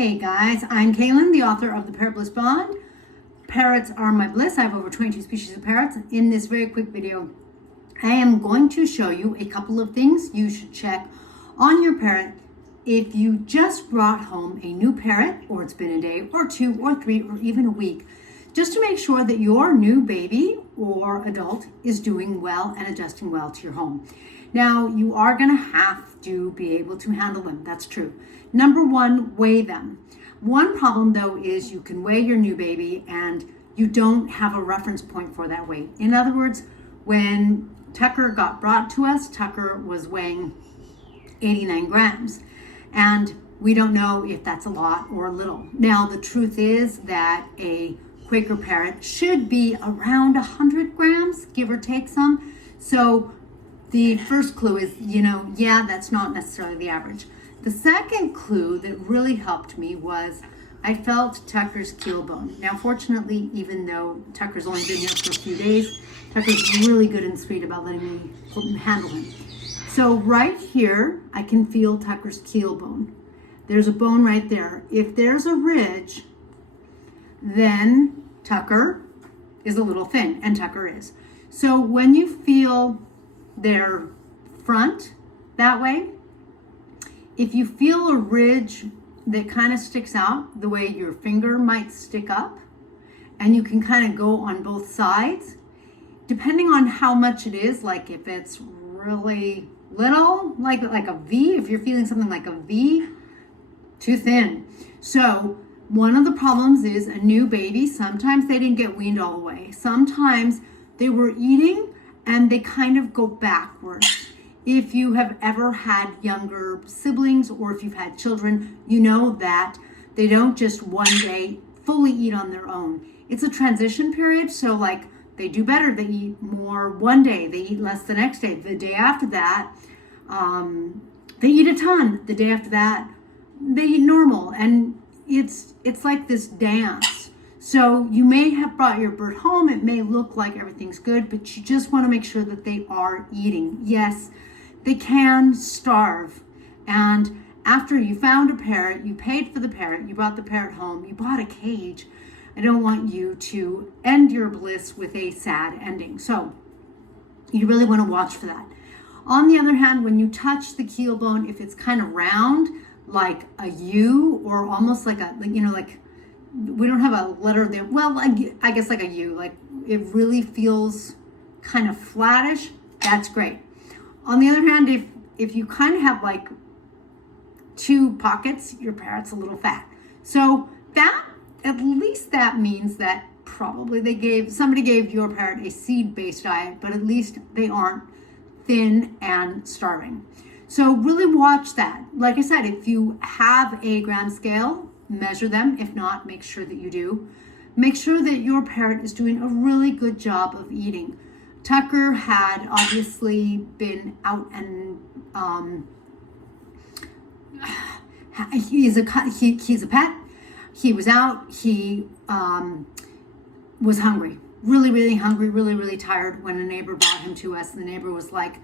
Hey guys, I'm Kaylin, the author of the Parrot Bliss Bond. Parrots are my bliss. I have over 22 species of parrots. In this very quick video, I am going to show you a couple of things you should check on your parrot if you just brought home a new parrot, or it's been a day or two or three or even a week, just to make sure that your new baby or adult is doing well and adjusting well to your home. Now, you are going to have to be able to handle them. That's true. Number one, weigh them. One problem, though, is you can weigh your new baby and you don't have a reference point for that weight. In other words, when Tucker got brought to us, Tucker was weighing 89 grams. And we don't know if that's a lot or a little. Now, the truth is that a Quaker parrot should be around 100 grams, give or take some. So the first clue is, that's not necessarily the average. The second clue that really helped me was I felt Tucker's keel bone. Now, fortunately, even though Tucker's only been here for a few days, Tucker's really good and sweet about letting me handle him. So right here, I can feel Tucker's keel bone. There's a bone right there. If there's a ridge, then Tucker is a little thin, and Tucker is. So when you feel their front that way, if you feel a ridge that kind of sticks out the way your finger might stick up, and you can kind of go on both sides, depending on how much it is, like if it's really little, like a V, if you're feeling something like a V, too thin. So one of the problems is a new baby, sometimes they didn't get weaned all the way. Sometimes they were eating and they kind of go backwards. If you have ever had younger siblings or if you've had children, you know that they don't just one day fully eat on their own. It's a transition period, so like they do better, they eat more one day, they eat less the next day. The day after that, they eat a ton. The day after that, they eat normal. And it's like this dance. So you may have brought your bird home. It may look like everything's good, but you just want to make sure that they are eating. Yes, they can starve. And after you found a parrot, you paid for the parrot, you brought the parrot home, you bought a cage, I don't want you to end your bliss with a sad ending. So you really want to watch for that. On the other hand, when you touch the keel bone, if it's kind of round, like a U, or almost like we don't have a letter there. Well, I guess like a U, like it really feels kind of flattish, that's great. On the other hand, if you kind of have like two pockets, your parrot's a little fat. So that, at least that means that probably somebody gave your parrot a seed-based diet, but at least they aren't thin and starving. So really watch that. Like I said, if you have a gram scale, measure them. If not, make sure that you do. Make sure that your parrot is doing a really good job of eating. Tucker had obviously been out and he's a pet. He was out. He was hungry, really hungry, really tired. When a neighbor brought him to us, the neighbor was like,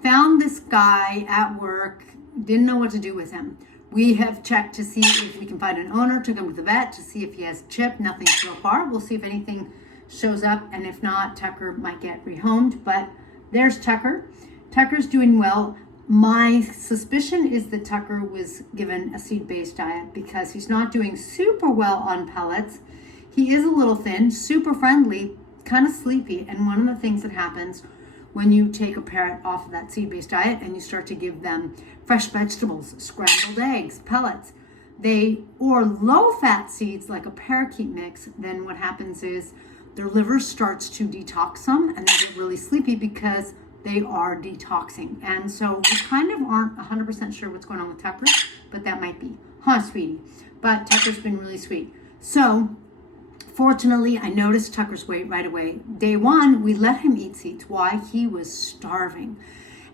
found this guy at work, didn't know what to do with him. We have checked to see if we can find an owner, took him to the vet to see if he has chip. Nothing so far. We'll see if anything shows up, and if not, Tucker might get rehomed. But there's Tucker. Tucker's doing well. My suspicion is that Tucker was given a seed-based diet because he's not doing super well on pellets. He is a little thin, super friendly, kind of sleepy, and one of the things that happens when you take a parrot off of that seed-based diet and you start to give them fresh vegetables, scrambled eggs, pellets, or low-fat seeds like a parakeet mix, then what happens is their liver starts to detox them and they get really sleepy because they are detoxing. And so we kind of aren't 100% sure what's going on with Tucker, but that might be. Sweetie? But Tucker's been really sweet. So fortunately, I noticed Tucker's weight right away. Day one, we let him eat seeds. Why? He was starving.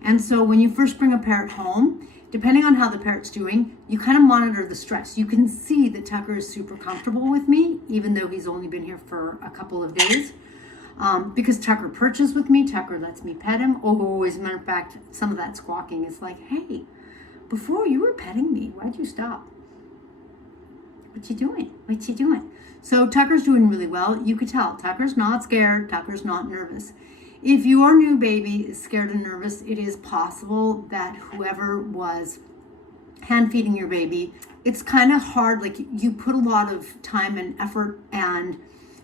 And so when you first bring a parrot home, depending on how the parrot's doing, you kind of monitor the stress. You can see that Tucker is super comfortable with me, even though he's only been here for a couple of days. Because Tucker perches with me, Tucker lets me pet him. Oh, as a matter of fact, some of that squawking is like, hey, before you were petting me, why'd you stop? what you doing? What you doing? So Tucker's doing really well. You could tell Tucker's not scared. Tucker's not nervous. If your new baby is scared and nervous, it is possible that whoever was hand feeding your baby, it's kind of hard. Like you put a lot of time and effort and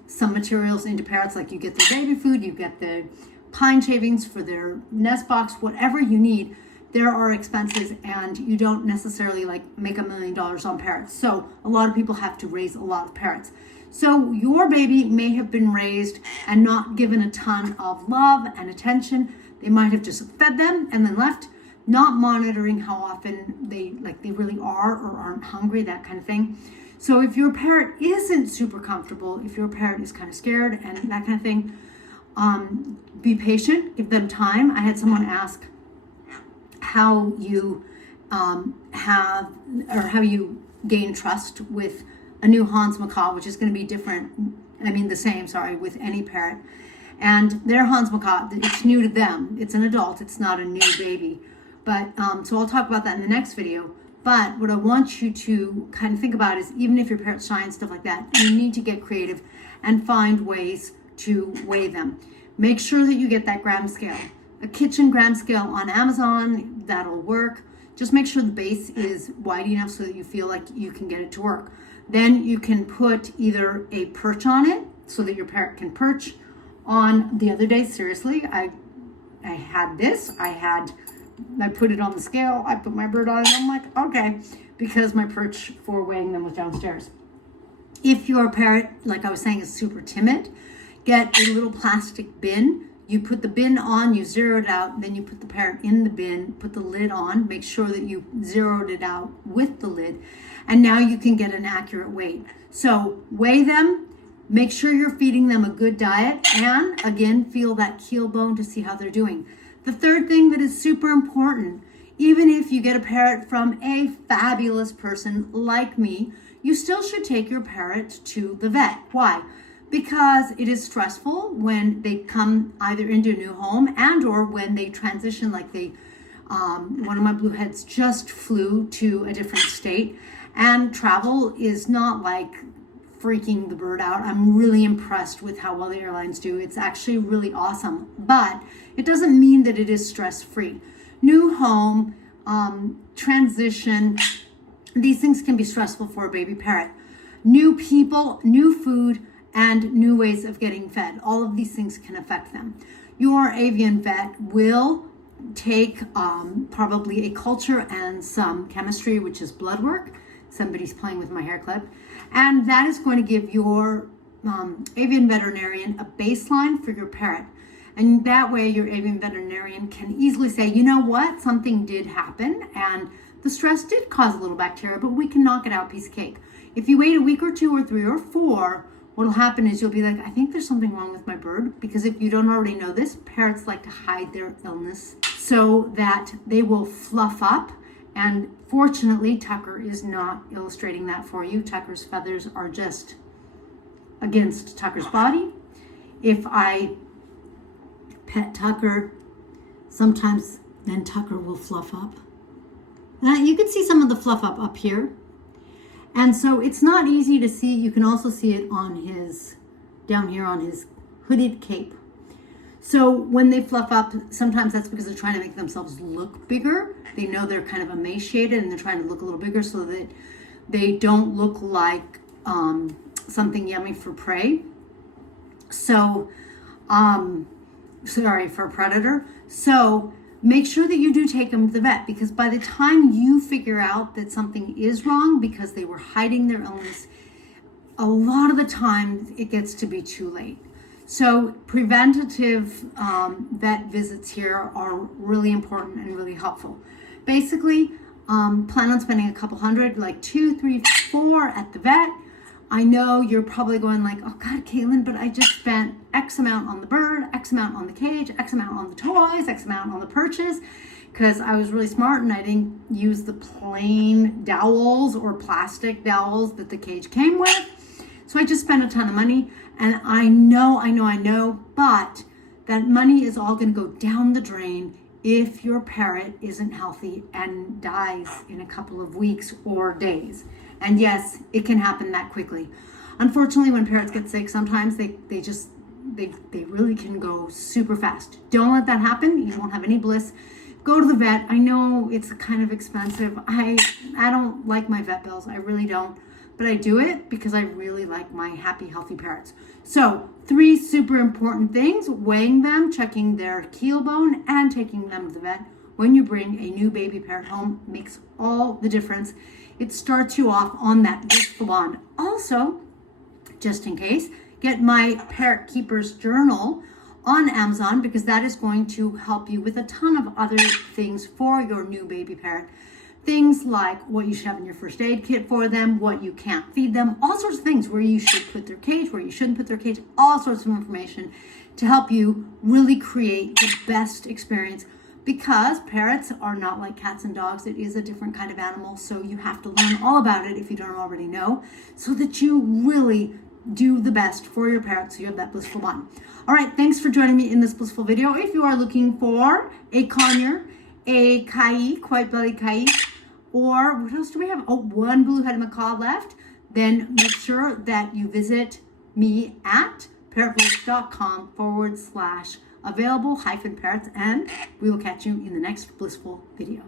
some materials into Parrots, like you get their baby food, you get the pine shavings for their nest box, whatever you need. There are expenses, and you don't necessarily like make $1 million on Parrots. So a lot of people have to raise a lot of Parrots. So your baby may have been raised and not given a ton of love and attention. They might have just fed them and then left, not monitoring how often they really are or aren't hungry, that kind of thing. So if your parrot isn't super comfortable, if your parrot is kind of scared and that kind of thing, be patient, give them time. I had someone ask how you how you gain trust with a new Hans macaw, which is going to be different. The same, with any parrot. And their Hans macaw, it's new to them. It's an adult. It's not a new baby. But so I'll talk about that in the next video. But what I want you to kind of think about is, even if your parrot's shy and stuff like that, you need to get creative and find ways to weigh them. Make sure that you get that gram scale. A kitchen gram scale on Amazon, that'll work. Just make sure the base is wide enough so that you feel like you can get it to work. Then you can put either a perch on it so that your parrot can perch. On the other day, seriously, I had this. I put it on the scale. I put my bird on it. I'm like, okay, because my perch for weighing them was downstairs. If your parrot, like I was saying, is super timid, get a little plastic bin. You put the bin on, you zero it out, then you put the parrot in the bin, put the lid on, make sure that you zeroed it out with the lid, and now you can get an accurate weight. So weigh them, make sure you're feeding them a good diet, and again, feel that keel bone to see how they're doing. The third thing that is super important, even if you get a parrot from a fabulous person like me, you still should take your parrot to the vet. Why? Because it is stressful when they come either into a new home and or when they transition, like one of my blueheads just flew to a different state, and travel is not like freaking the bird out. I'm really impressed with how well the airlines do. It's actually really awesome, but it doesn't mean that it is stress-free. New home, transition, these things can be stressful for a baby parrot. New people, new food, and new ways of getting fed. All of these things can affect them. Your avian vet will take probably a culture and some chemistry, which is blood work. Somebody's playing with my hair clip. And that is going to give your avian veterinarian a baseline for your parrot. And that way your avian veterinarian can easily say, you know what, something did happen and the stress did cause a little bacteria, but we can knock it out piece of cake. If you wait a week or 2 or 3 or 4, what'll happen is you'll be like, I think there's something wrong with my bird. Because if you don't already know this, parrots like to hide their illness so that they will fluff up. And fortunately, Tucker is not illustrating that for you. Tucker's feathers are just against Tucker's body. If I pet Tucker, sometimes then Tucker will fluff up. You can see some of the fluff up here. And so it's not easy to see. You can also see it on down here on his hooded cape. So when they fluff up, sometimes that's because they're trying to make themselves look bigger. They know they're kind of emaciated and they're trying to look a little bigger so that they don't look like something yummy for prey. So, for a predator. So make sure that you do take them to the vet, because by the time you figure out that something is wrong because they were hiding their illness, a lot of the time it gets to be too late. So preventative vet visits here are really important and really helpful. Basically, plan on spending a couple hundred, like 2, 3, 4 at the vet. I know you're probably going like, oh God, Caitlin, but I just spent X amount on the bird, X amount on the cage, X amount on the toys, X amount on the perches, because I was really smart and I didn't use the plain dowels or plastic dowels that the cage came with. So I just spent a ton of money, and I know, but that money is all going to go down the drain if your parrot isn't healthy and dies in a couple of weeks or days. And yes, it can happen that quickly. Unfortunately, when parrots get sick, sometimes they really can go super fast. Don't let that happen. You won't have any bliss. Go to the vet. I know it's kind of expensive. I don't like my vet bills. I really don't. But I do it because I really like my happy, healthy parrots. So 3 super important things: weighing them, checking their keel bone, and taking them to the vet when you bring a new baby parrot home makes all the difference. It starts you off on that blissful bond. Also, just in case, get my Parrot Keeper's Journal on Amazon, because that is going to help you with a ton of other things for your new baby parrot. Things like what you should have in your first aid kit for them, what you can't feed them, all sorts of things, where you should put their cage, where you shouldn't put their cage, all sorts of information to help you really create the best experience. Because parrots are not like cats and dogs. It is a different kind of animal, so you have to learn all about it if you don't already know, so that you really do the best for your parrot so you have that blissful bond. All right, thanks for joining me in this blissful video. If you are looking for a conure, a caille, white belly caille, or what else do we have? Oh, 1 blue-headed macaw left. Then make sure that you visit me at parrotbliss.com/available-parrots, and we will catch you in the next blissful video.